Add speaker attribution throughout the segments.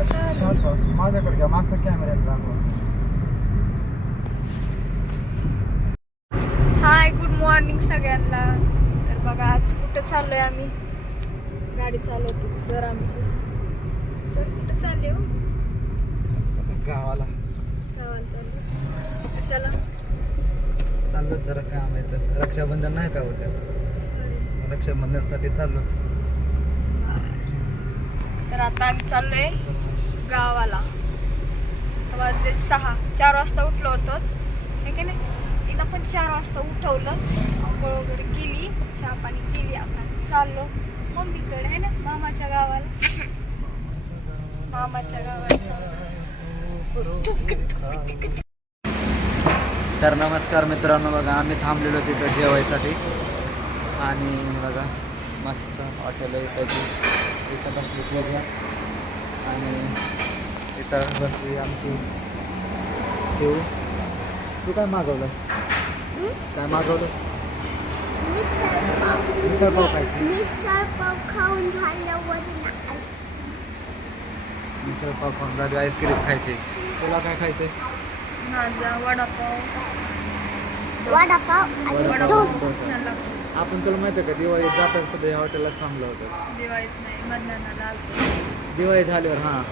Speaker 1: असं का
Speaker 2: शॉर्ट पाऊस माझ्याकडे घ्या मागचा कॅमेऱ्यात दाखवा
Speaker 1: हाय गुड मॉर्निंग सगळ्यांना. तर बघा आज कुठं चाललोय आम्ही? गाडी चालवतो सर आमची. सर कुठं चालले हो?
Speaker 2: गावाला.
Speaker 1: गावाला चाललो कशाला?
Speaker 2: चाललो जरा काम आहे तर. रक्षाबंधन नाही का होत्या रक्षाबंधनसाठी चाललो
Speaker 1: तर आता आम्ही चाललोय गावाला. आता वाजले सहा. चार वाजता उठलो होतो. हे की नाही? हिला पण चार वाजता उठवलं. आंघोळ वगैरे केली. चहा पाणी केली. आता चाललो. मम्मीकडे आहे ना? मामाच्या गावाला. मामाच्या गावाला
Speaker 2: तर नमस्कार मित्रांनो बघा आम्ही थांबलेलो तिथं जेवायसाठी. आणि बघा मस्त हॉटेल आहे त्याची इथं बसली पूजा आणि इथं बसली आमची चिव तू काय मागवलंस? काय मागवलंस? मिसळ पाव खायची.
Speaker 3: मिसळ पाव खाऊन झालं.
Speaker 2: मिसळ पाव खाऊन झाली आईस्क्रीम खायची. तुला काय खायचंय?
Speaker 1: माझा वडापाव.
Speaker 3: वडापाव आणि
Speaker 1: वडापाव
Speaker 3: डोसा.
Speaker 1: खूप छान लागतो
Speaker 2: आपण तुला माहिती आहे का दिवाळीत जाताना सुद्धा या हॉटेललाच थांबलो होतो.
Speaker 1: दिवाळीत नाही मधनाला आलतो.
Speaker 2: दिवाळी झाल्यावर हां.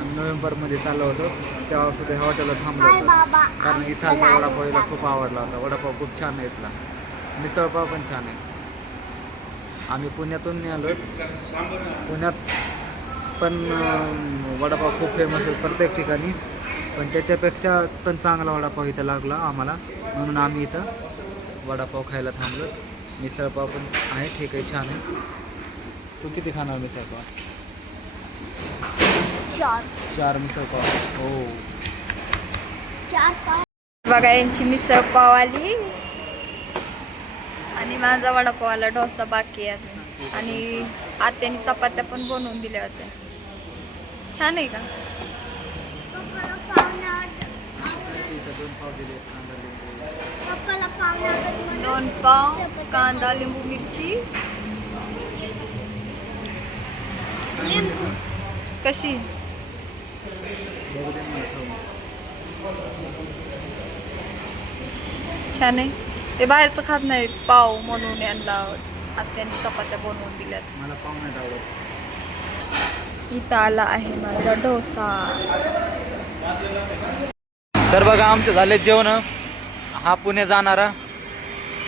Speaker 2: आम्ही नोव्हेंबरमध्ये चाललो होतो. तेव्हा सुद्धा ह्या हॉटेलला थांबलो
Speaker 3: हाय
Speaker 2: होतो.
Speaker 3: बाबा
Speaker 2: कारण इथालचा वडापाव खूप आवडला होता. वडापाव खूप छान आहे इथला. मिसळपाव पण छान आहे. आम्ही पुण्यातून आलो पुण्यात पण अं, वडापाव खूप फेमस आहे प्रत्येक ठिकाणी. पण त्याच्यापेक्षा पण चांगला वडापाव इथं लागला आम्हाला. म्हणून आम्ही इथं वडापाव खायला थांबलो. मिसळपाव पण आहे ठीक आहे छान आहे. तू किती खाणार मिसळपाव?
Speaker 3: चार.
Speaker 2: चार मिसळपाव. हो.
Speaker 3: चार पाव.
Speaker 1: बघा यांची मिसळ पाव आली. आणि माझा वडापाव आला डोसा बाकी आहे. आणि आत्याने चपात्या पण बनवून दिल्या होत्या. छान आहे का?
Speaker 2: दोन पाव कांदा लिंबू.
Speaker 1: मिरची.
Speaker 3: लिंबू.
Speaker 1: कशी. छान आहे. ते बाहेरचं खात नाही पाव म्हणून यांना आत्याने चपात्या बनवून दिल्यात.
Speaker 2: मला पाव नाही आवडत.
Speaker 1: इथं आला आहे माझा डोसा.
Speaker 2: तर बघा आमचं झाले जेवण. हा पुणे जाणारा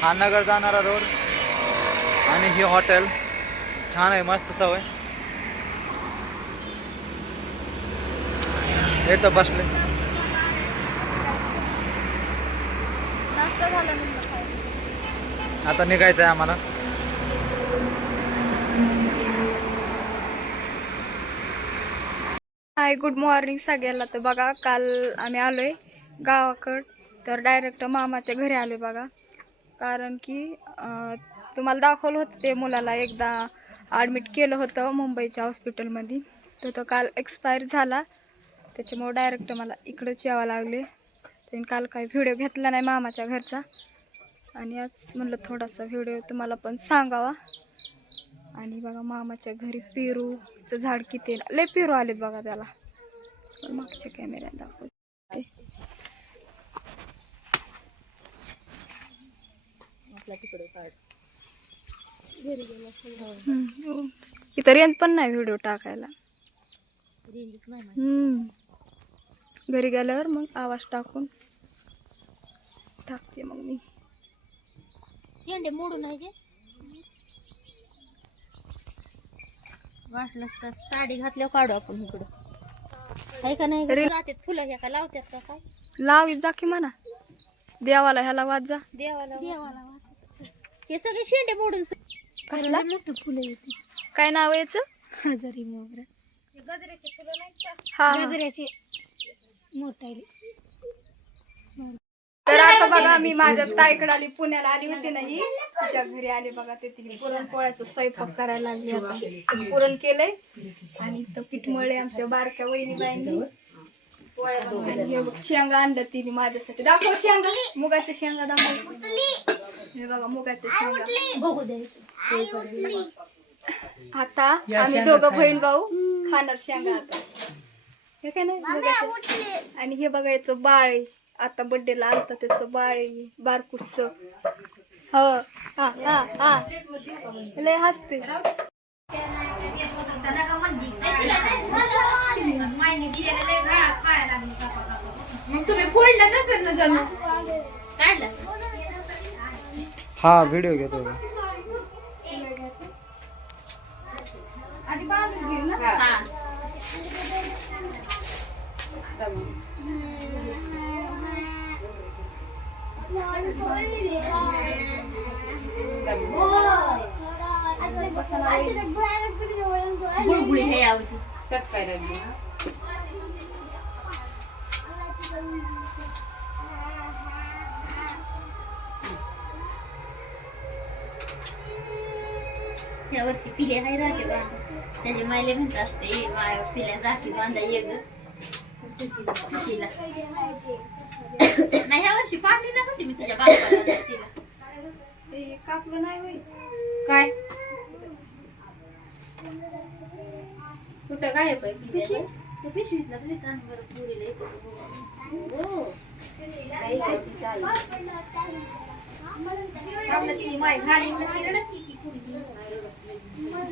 Speaker 2: हा नगर जाणारा रोड आणि हे हॉटेल छान आहे मस्त चव आहे. हे तर बसले. आता निघायचं आहे आम्हाला.
Speaker 1: हाय गुड मॉर्निंग सगळ्याला तर बघा काल आम्ही आलोय गावाकड. तर डायरेक्ट मामाच्या घरी आले बघा. कारण की तुम्हाला दाखवलं होतं ते मुलाला एकदा ॲडमिट केलं होतं मुंबईच्या हॉस्पिटलमध्ये तर तो काल एक्सपायर झाला. त्याच्यामुळं डायरेक्ट मला इकडंच यावं लागले. त्यांनी काल काही व्हिडिओ घेतला नाही मामाच्या घरचा. आणि आज म्हणलं थोडासा व्हिडिओ तुम्हाला पण सांगावा. आणि बघा मामाच्या घरी पेरूचं झाड किती आहे. लय पेरू आलेत बघा त्याला. पण मागच्या कॅमेऱ्यात दाखवते. हम्म, हो. इथं रेंज पण नाही व्हिडिओ टाकायला. हम्म. घरी गेल्यावर मग आवाज टाकून टाकते मग मी.
Speaker 3: शेंडे मोडून आहे गे. वाटलं तर साडी घातल्यावर काढू आपण इकडं. आहे का नाही
Speaker 1: रे-
Speaker 3: जातात फुलं ह्या का लावतात का काय?
Speaker 1: लाव जा की म्हणा. देवाला ह्याला वाज जा.
Speaker 3: देवाला देवाला हे सगळे शेंडे मोडून
Speaker 1: कसला
Speaker 3: मोठं फुलं येते.
Speaker 1: काय नाव याचं?
Speaker 3: हजारी मोगरा. गजऱ्याचे फुलं नाही
Speaker 1: हा.
Speaker 3: गजऱ्याचे मोठाले
Speaker 1: तर आता बघा मी माझ्या ताईकडे आली पुण्याला आली होती ना ही. तिच्या घरी आली बघा ते तिने पुरणपोळ्याचा स्वयंपाक करायला लागली आता. तर पुरण केलंय. आणि इथं पीठ मळले आमच्या बारक्या वहिनीबाईंनी. पोळ्या बनवायला. हे बघ शेंगा आणल्या तिने माझ्यासाठी. दाखव शेंगा. मुगाच्या शेंगा दाखव. हे बघा मुगाच्या शेंगा.
Speaker 3: बघू
Speaker 1: आता आम्ही दोघं बहीण भाऊ खाणार शेंगा आता. हे काय नाही. आणि हे बघायचं बाळ आहे. आता बड्डेला आलता त्याचं बाळ आहे. बारकुस. हो हा हा हा. लय हसते.
Speaker 4: मग तुम्ही फोडलं नसेल ना जणू?
Speaker 3: काढला.
Speaker 2: हा व्हिडिओ घेतो.
Speaker 1: आधी
Speaker 3: ह्या वर्षी पिले आहे राखी बा त्याची मायले म्हणत असते माय पिल्या राखी बांधा ये ग खुशीला नाही ह्या वर्षी पाडली ना होती मी तुझ्या बापाला तिला
Speaker 1: कापलं नाही
Speaker 4: काय
Speaker 3: कुठं काय आहे पिशवी पिशवीतला बरी सांग बरं पुरीला येतो हो काही अरे बाप्पाला हाडू आहे.